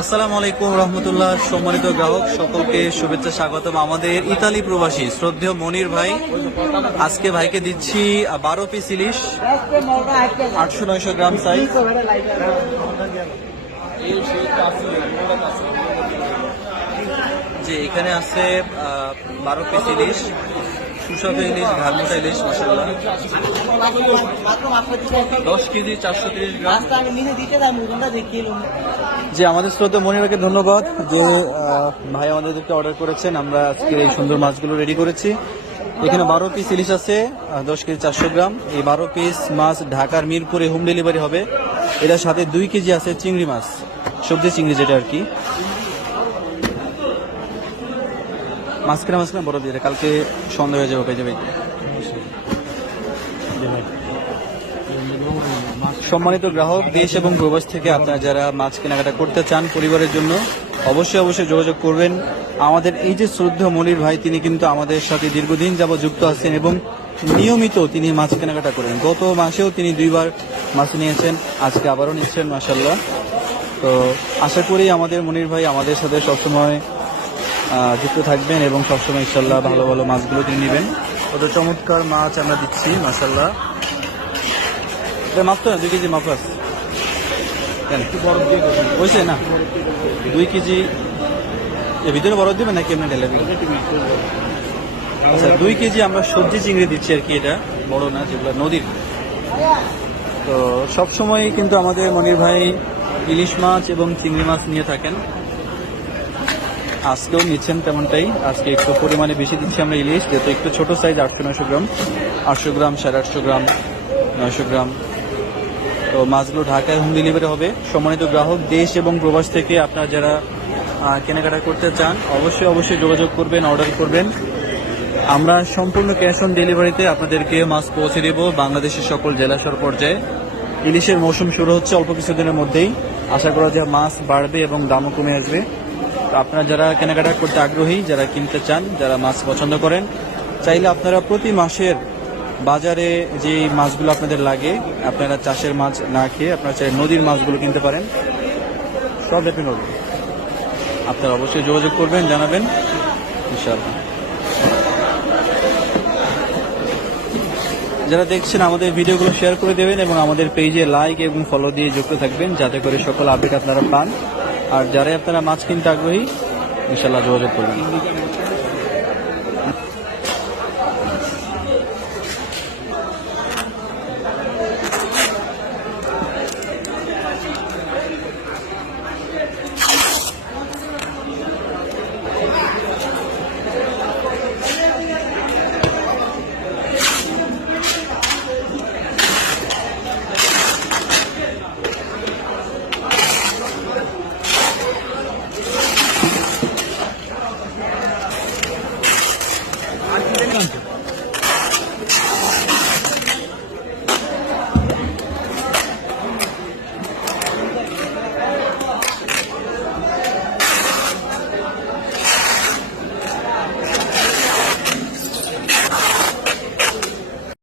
আসসালামু আলাইকুম রহমতুল্লাহ, সম্মানিত গ্রাহক, সকলকে শুভেচ্ছা স্বাগতম আমাদের ইতালি প্রবাসী শ্রদ্ধেয় মনির ভাই। আজকে ভাইকে দিচ্ছি বারো পিস ইলিশ, আটশো নয়শো গ্রাম সাইজ যে এখানে আছে বারো পিস ইলিশ। সুস্বাদু ইলিশ ঘালমোটা ইলিশ মশাল্লাহ দশ কেজি চারশো তিরিশ গ্রাম। যে আমাদের শ্রদ্ধা মনিরাকে ধন্যবাদ। যে ভাই আমাদেরকে অর্ডার করেছেন আমরা আজকে এই সুন্দর মাছগুলো রেডি করেছি। এখানে বারো পিস ইলিশ আছে দশ কেজি চারশো গ্রাম। এই বারো পিস মাছ ঢাকার মিরপুরে হোম ডেলিভারি হবে। এটার সাথে দুই কেজি আছে চিংড়ি মাছ সবজি চিংড়ি যেটা আর কি। মাঝখানে মাঝখানে বড় দিয়ে কালকে সন্ধ্যা হয়ে যাবে, পেয়ে যাবে। সম্মানিত গ্রাহক, দেশ এবং প্রবাস থেকে আপনারা যারা মাছ কেনাকাটা করতে চান পরিবারের জন্য, অবশ্যই অবশ্যই যোগাযোগ করবেন। আমাদের এই যে শ্রদ্ধা মনির ভাই, তিনি কিন্তু আমাদের সাথে দীর্ঘদিন যাব যুক্ত আছেন এবং নিয়মিত তিনি মাছ কেনাকাটা করেন। গত মাসেও তিনি দুইবার মাছ নিয়েছেন, আজকে আবারও নিচ্ছেন মাসাল্লাহ তো আশা করি আমাদের মনির ভাই আমাদের সাথে সবসময় যুক্ত থাকবেন এবং সবসময় ইনশাল্লাহ ভালো ভালো মাছগুলো তিনি নেবেন। কত চমৎকার মাছ আমরা দিচ্ছি মাসাল্লাহ মাপ তো না দুই কেজি মাপ আছে। কেন? হয়েছে না? দুই কেজি এর ভিতরে বরফ দিবেন নাকি এমনি ঢেলে আচ্ছা দুই কেজি আমরা সবজি চিংড়ি দিচ্ছি আর কি এটা বড় না যেগুলো নদীর। তো সব সময় কিন্তু আমাদের মনির ভাই ইলিশ মাছ এবং চিংড়ি মাছ নিয়ে থাকেন। আজকেও নিচ্ছেন তেমনটাই। আজকে একটু পরিমাণে বেশি দিচ্ছি আমরা ইলিশ, যেহেতু একটু ছোট সাইজ আটশো, নয়শো গ্রাম। আটশো গ্রাম, সাড়ে আটশো গ্রাম, নয়শো গ্রাম। তো মাছগুলো ঢাকায় হোম ডেলিভারি হবে। সম্মানিত গ্রাহক, দেশ এবং প্রবাস থেকে আপনারা যারা কেনাকাটা করতে চান, অবশ্যই অবশ্যই যোগাযোগ করবেন অর্ডার করবেন। আমরা সম্পূর্ণ ক্যাশ অন ডেলিভারিতে আপনাদেরকে মাছ পৌঁছে দেব বাংলাদেশের সকল জেলাশর পর্যায়ে। ইলিশের মৌসুম শুরু হচ্ছে অল্প কিছুদিনের মধ্যেই। আশা করা যায় মাছ বাড়বে এবং দামও কমে আসবে। আপনারা যারা কেনাকাটা করতে আগ্রহী, যারা কিনতে চান, যারা মাছ পছন্দ করেন, চাইলে আপনারা প্রতি মাসের বাজারে যে মাছগুলো আপনাদের লাগে, আপনারা চাষের মাছ না খেয়ে আপনারা চাই নদীর মাছগুলো কিনতে পারেন। সব হবে আপনারা অবশ্যই যোগাযোগ করবেন, জানাবেন। ইনশাআল্লাহ। যারা দেখছেন আমাদের ভিডিওগুলো শেয়ার করে দেবেন এবং আমাদের পেজে লাইক এবং ফলো দিয়ে যুক্ত থাকবেন, যাতে করে সকল আপডেট আপনারা পান। আর যারাই আপনারা মাছ কিনতে আগ্রহী ইনশাল্লাহ যোগাযোগ করবেন।